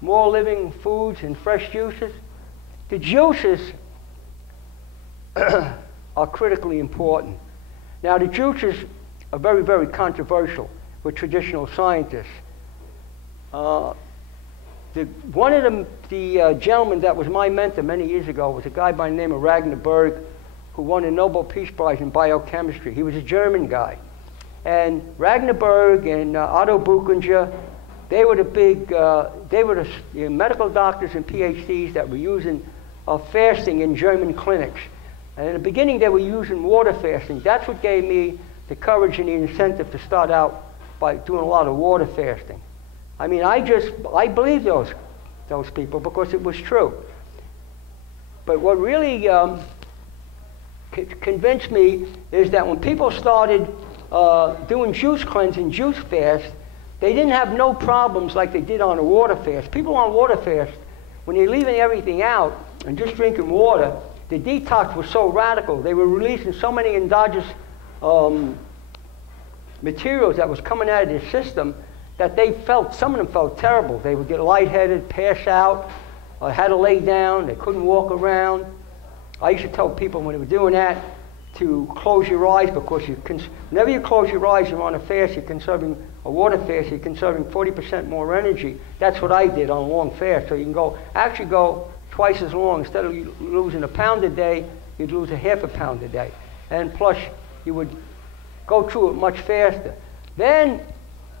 more living foods and fresh juices. The juices are critically important. Now, the juices are very, very controversial with traditional scientists. One of the gentlemen that was my mentor many years ago was a guy by the name of Ragnar Berg, who won a Nobel Peace Prize in biochemistry. He was a German guy. And Ragnar Berg and Otto Buchinger, they were the medical doctors and PhDs that were using fasting in German clinics. And in the beginning, they were using water fasting. That's what gave me the courage and the incentive to start out by doing a lot of water fasting. I mean, I believe those people because it was true. But what really convinced me is that when people started doing juice cleansing, juice fast, they didn't have no problems like they did on a water fast. People on water fast, when they're leaving everything out and just drinking water, the detox was so radical. They were releasing so many endogenous materials that was coming out of their system that some of them felt terrible. They would get lightheaded, pass out, had to lay down, they couldn't walk around. I used to tell people when they were doing that to close your eyes because whenever you close your eyes, you're on a fast, you're conserving a water fast, you're conserving 40% more energy. That's what I did on a long fast. So you can actually go twice as long. Instead of losing a pound a day, you'd lose a half a pound a day. And plus, you would go through it much faster. Then,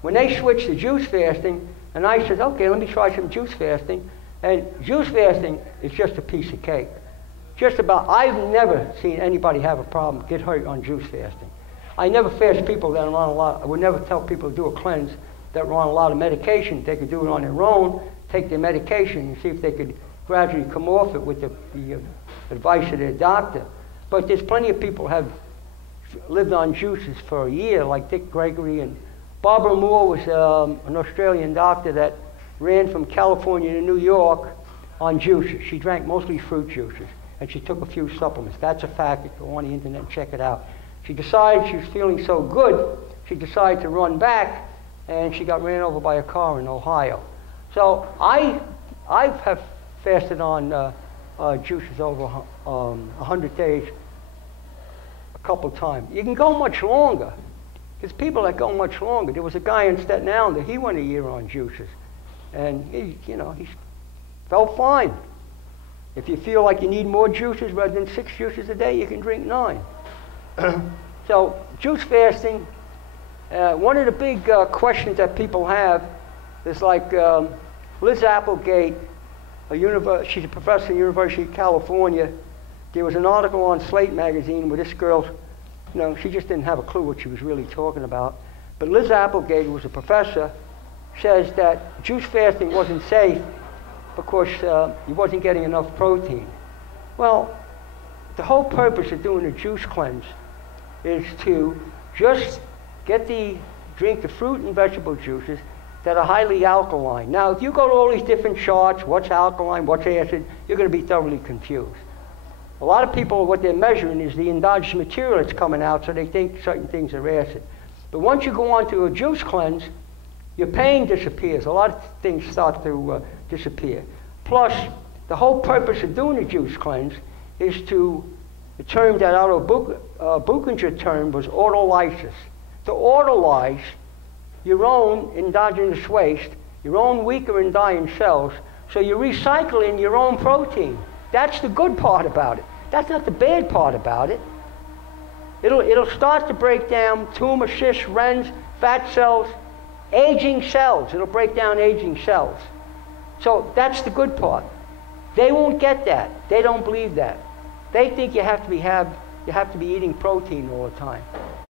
when they switched to juice fasting, and I said, okay, let me try some juice fasting. And juice fasting is just a piece of cake. I've never seen anybody have a problem, get hurt on juice fasting. I never fast people that are on a lot, I would never tell people to do a cleanse that were on a lot of medication. They could do it on their own, take their medication, and see if they could gradually come off it with the advice of their doctor. But there's plenty of people who have lived on juices for a year, like Dick Gregory, and Barbara Moore was an Australian doctor that ran from California to New York on juices. She drank mostly fruit juices, and she took a few supplements. That's a fact. You can go on the internet and check it out. She decided she was feeling so good, she decided to run back, and she got ran over by a car in Ohio. So I have fasted on juices over 100 days a couple times. You can go much longer. There's people that go much longer. There was a guy in Staten Island that he went a year on juices, and he felt fine. If you feel like you need more juices rather than 6 juices a day, you can drink 9. So juice fasting, one of the big questions that people have is like Liz Applegate, she's a professor at the University of California. There was an article on Slate magazine where this girl, she just didn't have a clue what she was really talking about. But Liz Applegate, who was a professor, says that juice fasting wasn't safe because you wasn't getting enough protein. Well, the whole purpose of doing a juice cleanse is to just drink the fruit and vegetable juices that are highly alkaline. Now, if you go to all these different charts, what's alkaline, what's acid, you're going to be thoroughly confused. A lot of people, what they're measuring is the endogenous material that's coming out, so they think certain things are acid. But once you go on to a juice cleanse, your pain disappears. A lot of things start to disappear. Plus, the whole purpose of doing a juice cleanse is the term that Otto Buchinger term was autolysis. To autolyze your own endogenous waste, your own weaker and dying cells, so you're recycling your own protein. That's the good part about it. That's not the bad part about it. It'll start to break down tumor, cysts, Wrens, fat cells, aging cells. It'll break down aging cells. So that's the good part. They won't get that. They don't believe that. They think you have to be eating protein all the time.